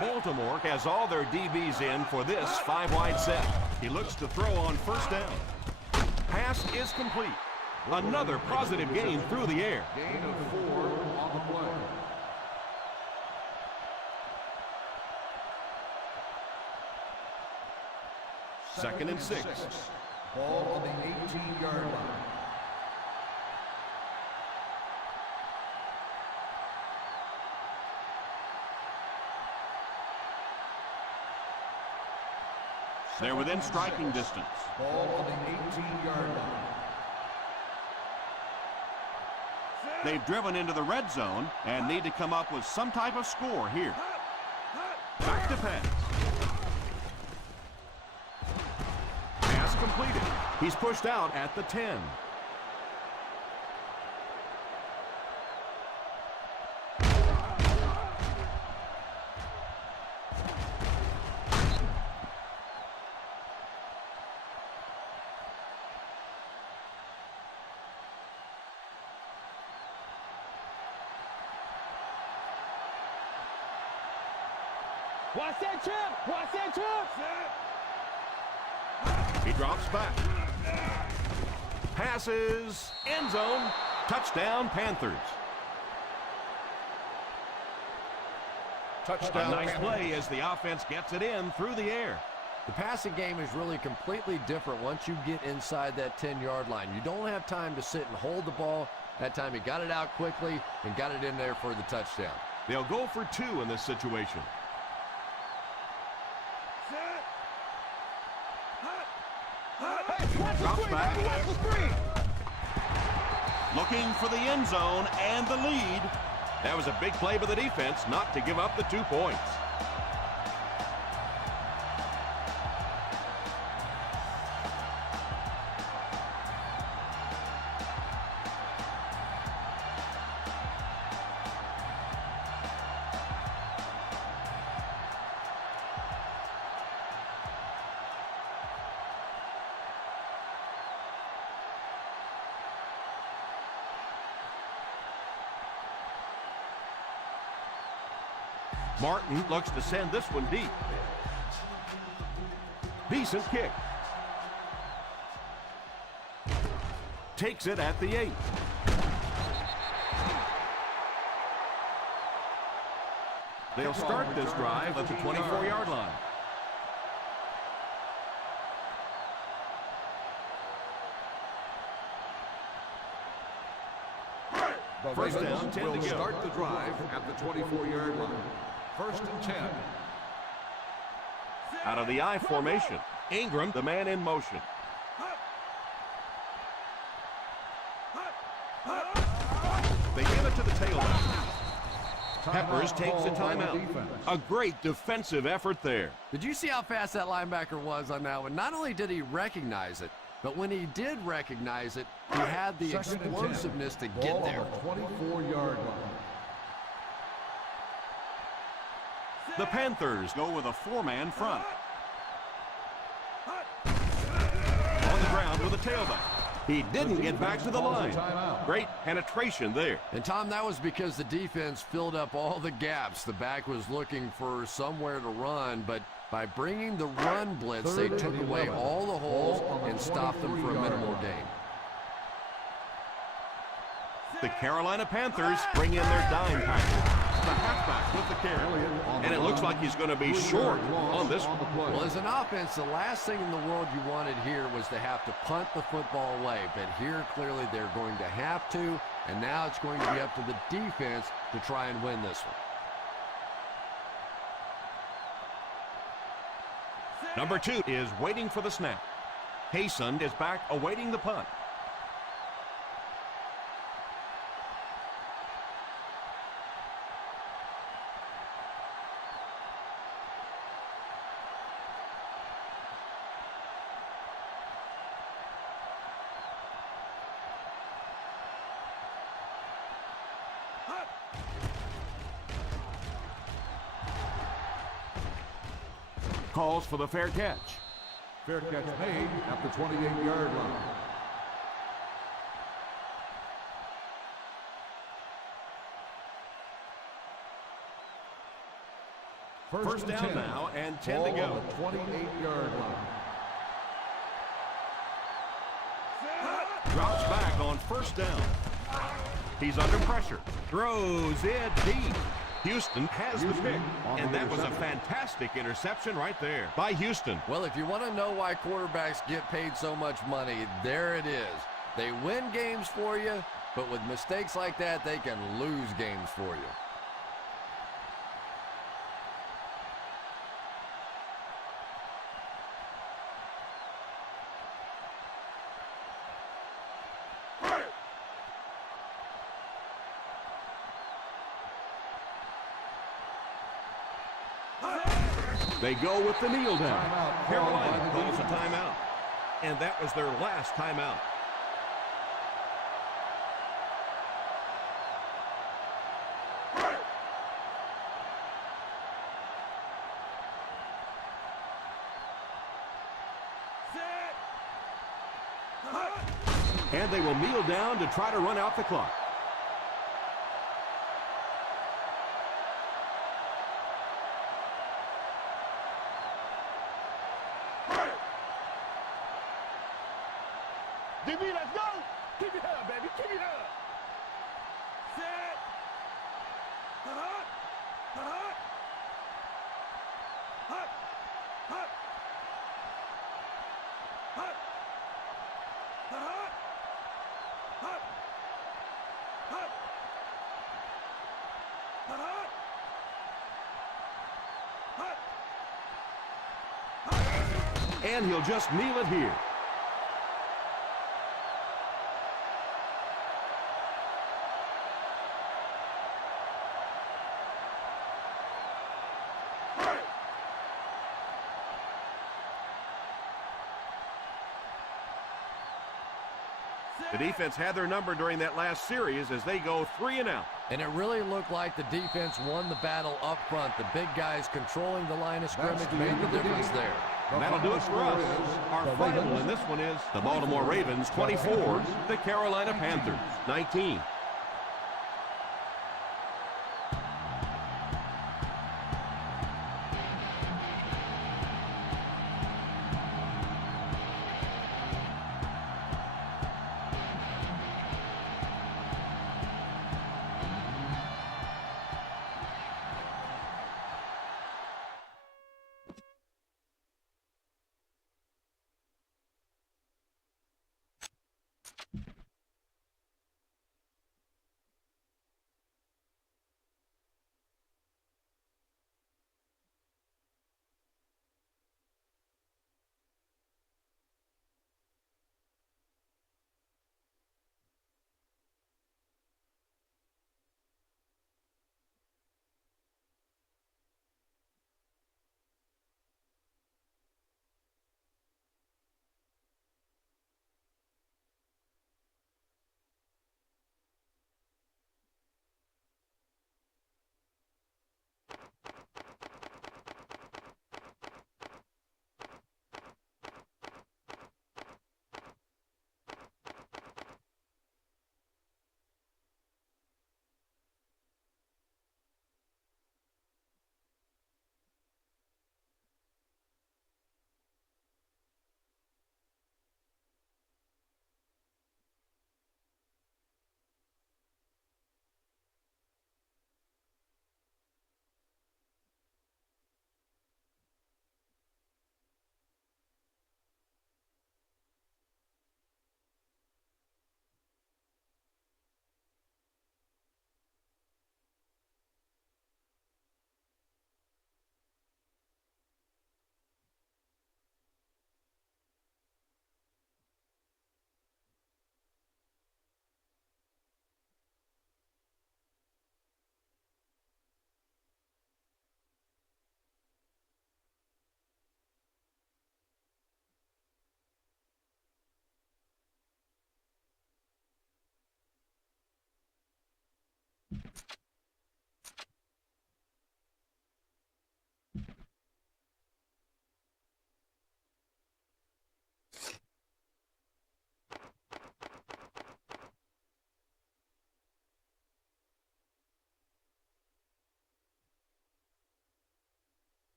Baltimore has all their DBs in for this 5-wide set. He looks to throw on first down. Pass is complete. Another positive gain through the air. Gain of 4 on the play. Second and 6. Ball on the 18-yard line. They're within striking distance. Ball on the 18-yard line. They've driven into the red zone and need to come up with some type of score here. Back to pass. Pass completed. He's pushed out at the 10. Watch that chip. Watch that chip. He drops back. Passes. End zone. Touchdown, Panthers. Touchdown. A nice play as the offense gets it in through the air. The passing game is really completely different once you get inside that 10-yard line. You don't have time to sit and hold the ball. That time he got it out quickly and got it in there for the touchdown. They'll go for 2 in this situation. Drops back. Looking for the end zone and the lead. That was a big play by the defense not to give up the 2 points. Martin looks to send this one deep. Decent kick. Takes it at the 8. They'll start this drive at the 24-yard line. The First Ravens down, 10 will to go. start the drive at the 24-yard line. First and 10. Out of the I formation. Ingram, the man in motion. They give it to the tailback. Peppers takes a timeout. A great defensive effort there. Did you see how fast that linebacker was on that one? Not only did he recognize it, but when he did recognize it, he had the explosiveness to get there. 24-yard line. The Panthers go with a 4-man front. On the ground with a tailback. He didn't get back to the line. Great penetration there. And, Tom, that was because the defense filled up all the gaps. The back was looking for somewhere to run, but by bringing the run blitz, they took away all the holes and stopped them for a minimal gain. The Carolina Panthers bring in their dime package. The halfback with the carry. And it looks like he's going to be short on this one. Well, as an offense, the last thing in the world you wanted here was to have to punt the football away. But here, clearly, they're going to have to. And now it's going to be up to the defense to try and win this one. Number 2 is waiting for the snap. Hayson is back awaiting the punt. Calls for the fair catch. Fair catch made at the 28-yard line. First down now and 10 to go. 28-yard line. Drops back on first down. He's under pressure. Throws it deep. Houston has the pick, and that was a fantastic interception right there by Houston. Well, if you want to know why quarterbacks get paid so much money, there it is. They win games for you, but with mistakes like that, they can lose games for you. They go with the kneel down. Carolina calls a timeout. And that was their last timeout. And they will kneel down to try to run out the clock. DB, let's go! Keep it up, baby. Keep it up. Set. Hut. Hut. Hut. Hut. Hut. Hut. Hut. Hut. Hut. Hut. And he'll just kneel it here. The defense had their number during that last series as they go 3 and out. And it really looked like the defense won the battle up front. The big guys controlling the line of scrimmage made the difference there. And that'll do it for us. Our final in this one is the Baltimore Ravens 24, the Carolina Panthers 19.